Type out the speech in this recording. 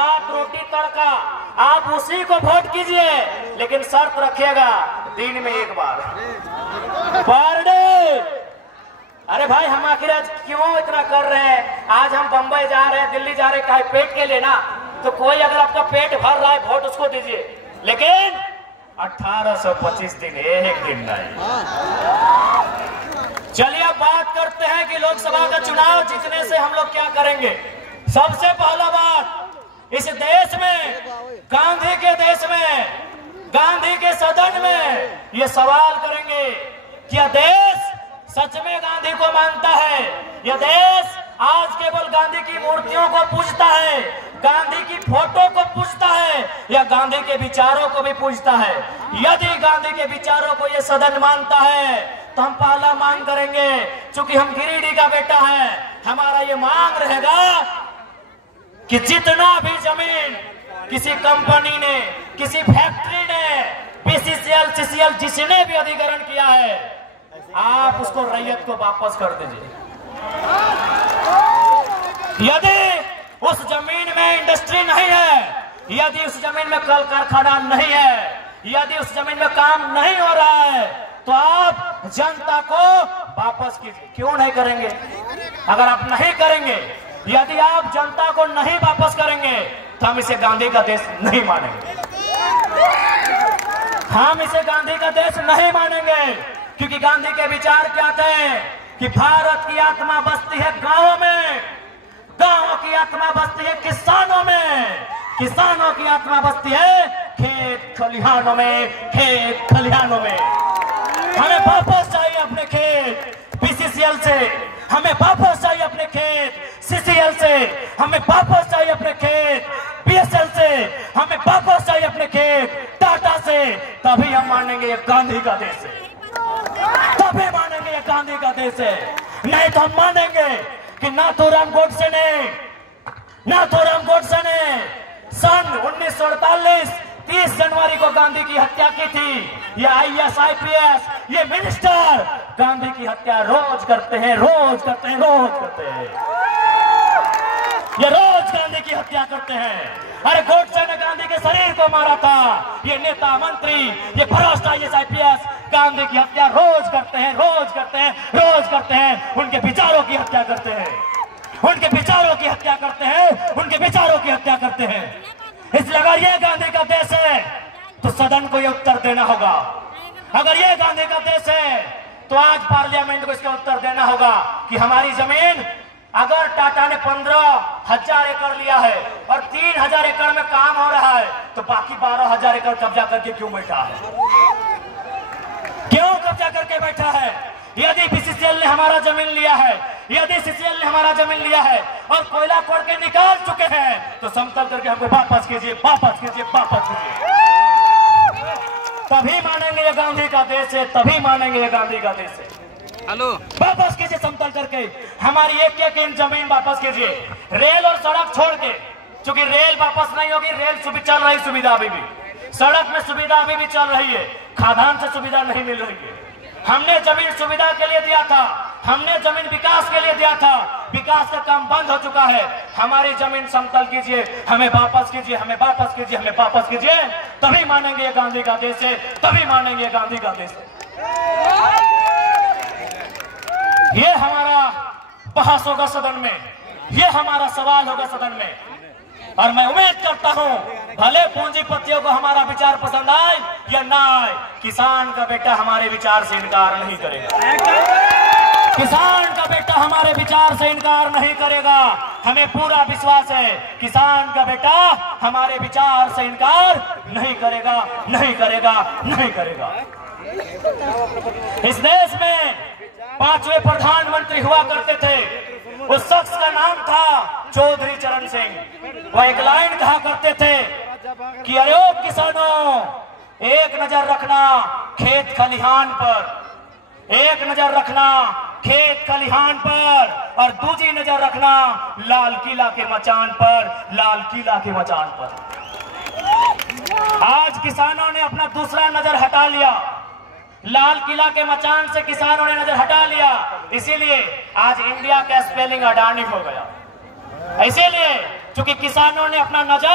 भात रोटी तड़का, आप उसी को वोट कीजिए, लेकिन शर्त रखिएगा दिन में एक बार पर डे। अरे भाई हम आखिर आज क्यों इतना कर रहे हैं? आज हम बंबई जा रहे हैं, दिल्ली जा रहे हैं, कहीं पेट के लिए ना, तो कोई अगर आपका पेट भर रहा है वोट उसको दीजिए, लेकिन 1825 दिन एक दिन नहीं। चलिए अब बात करते हैं कि लोकसभा का चुनाव जीतने से हम लोग क्या करेंगे। सबसे पहला बात, इस देश में, गांधी के देश में, गांधी के सदन में ये सवाल करेंगे, क्या देश सच में गांधी को मानता है? यह देश आज केवल गांधी की मूर्तियों को पूजता है, गांधी की फोटो को पूजता है, या गांधी के विचारों को भी पूजता है? यदि गांधी के विचारों को यह सदन मानता है तो हम पहला मांग करेंगे, चूंकि हम गिरिडीह का बेटा है, हमारा ये मांग रहेगा कि जितना भी जमीन किसी कंपनी ने, किसी फैक्ट्री ने, बीसीसीएल, सीसीएल जिसने भी अधिग्रहण किया है, आप उसको रैयत को वापस कर दीजिए। यदि उस जमीन में इंडस्ट्री नहीं है, यदि उस जमीन में कल कारखाना नहीं है, यदि उस जमीन में काम नहीं हो रहा है, तो आप जनता को वापस कीजिए। क्यों नहीं करेंगे? अगर आप नहीं करेंगे, यदि आप जनता को नहीं वापस करेंगे, तो हम इसे गांधी का देश नहीं मानेंगे। हम इसे गांधी का देश नहीं मानेंगे, क्योंकि गांधी के विचार क्या थे कि भारत की आत्मा बसती है गांवों में, गांवों की आत्मा बसती है किसानों में, किसानों की आत्मा बसती है खेत खलिहानों में, खेत खलिहानों में। हमें वापस चाहिए अपने खेत बीसीसीएल से, हमें वापस चाहिए अपने खेत सीसीएल से, हमें वापस चाहिए अपने खेत बीएसएल से, हमें वापस चाहिए अपने खेत टाटा से। तभी हम मानेंगे ये गांधी का देश है, तभी मानेंगे ये गांधी का देश है। नहीं तो हम मानेंगे कि नाथूराम गोडसे ने सन 1948 30 जनवरी को गांधी की हत्या की थी। ये आईएएस आईपीएस, ये मिनिस्टर गांधी की हत्या रोज करते हैं, रोज करते हैं, रोज करते हैं, ये रोज गांधी की हत्या करते हैं। अरे गोडसे ने गांधी के शरीर को मारा था। ये नेता मंत्री, ये भ्रष्ट आईएएस आईपीएस गांधी की हत्या रोज करते हैं, रोज करते हैं, रोज करते हैं। उनके विचारों की हत्या करते हैं, उनके विचारों की हत्या करते हैं, उनके विचारों की हत्या करते हैं। इसलिए अगर ये गांधी का देश है तो सदन को ये उत्तर देना होगा। अगर ये गांधी का देश है तो आज पार्लियामेंट को इसका उत्तर देना होगा कि हमारी जमीन, अगर टाटा ने 15,000 एकड़ लिया है और 3,000 एकड़ में काम हो रहा है, तो बाकी 12,000 एकड़ कब्जा करके क्यों बैठा है? क्यों कब्जा करके बैठा है? यदि बीसीसीएल ने हमारा जमीन लिया है, यदि सीसीएल ने हमारा जमीन लिया है और कोयला खोद के निकाल चुके हैं, तो समतल करके हमको वापस कीजिए, वापस कीजिए, वापस कीजिए। तभी मानेंगे ये गांधी का देश है, तभी मानेंगे ये गांधी का देश है। हेलो, वापस कीजिए समतल करके, हमारी एक एक इंच जमीन वापस कीजिए। रेल और सड़क छोड़ के, क्योंकि रेल वापस नहीं होगी, रेल चल रही सुविधा अभी भी, सड़क में सुविधा अभी भी चल रही है, खादान से सुविधा नहीं मिल रही है। हमने जमीन सुविधा के लिए दिया था, हमने जमीन विकास के लिए दिया था, विकास का काम बंद हो चुका है। हमारी जमीन समतल कीजिए, हमें वापस कीजिए, हमें वापस कीजिए, हमें वापस कीजिए। तभी मानेंगे ये गांधी का देश है, तभी मानेंगे ये गांधी का देश है। ये हमारा बहस होगा सदन में, ये हमारा सवाल होगा सदन में, और मैं उम्मीद करता हूं भले पूंजीपतियों को हमारा विचार पसंद आए या ना आए, किसान का बेटा हमारे विचार से इनकार नहीं करेगा। किसान का बेटा हमारे विचार से इनकार नहीं करेगा। हमें पूरा विश्वास है, किसान का बेटा हमारे विचार से इनकार नहीं करेगा, नहीं करेगा, नहीं करेगा। इस देश में 5वें प्रधानमंत्री हुआ करते थे, उस शख्स का नाम था चौधरी चरण सिंह। वह एक लाइन कहा करते थे कि अरे ओ किसानों, एक नजर रखना खेत खलिहान पर, एक नजर रखना खेत खलिहान पर, और दूसरी नजर रखना लाल किला के मचान पर, लाल किला के मचान पर। आज किसानों ने अपना दूसरा नजर हटा लिया, लाल किला के मचान से किसानों ने नजर हटा लिया। इसीलिए आज इंडिया का स्पेलिंग अडानी हो गया, इसीलिए क्योंकि किसानों ने अपना नजर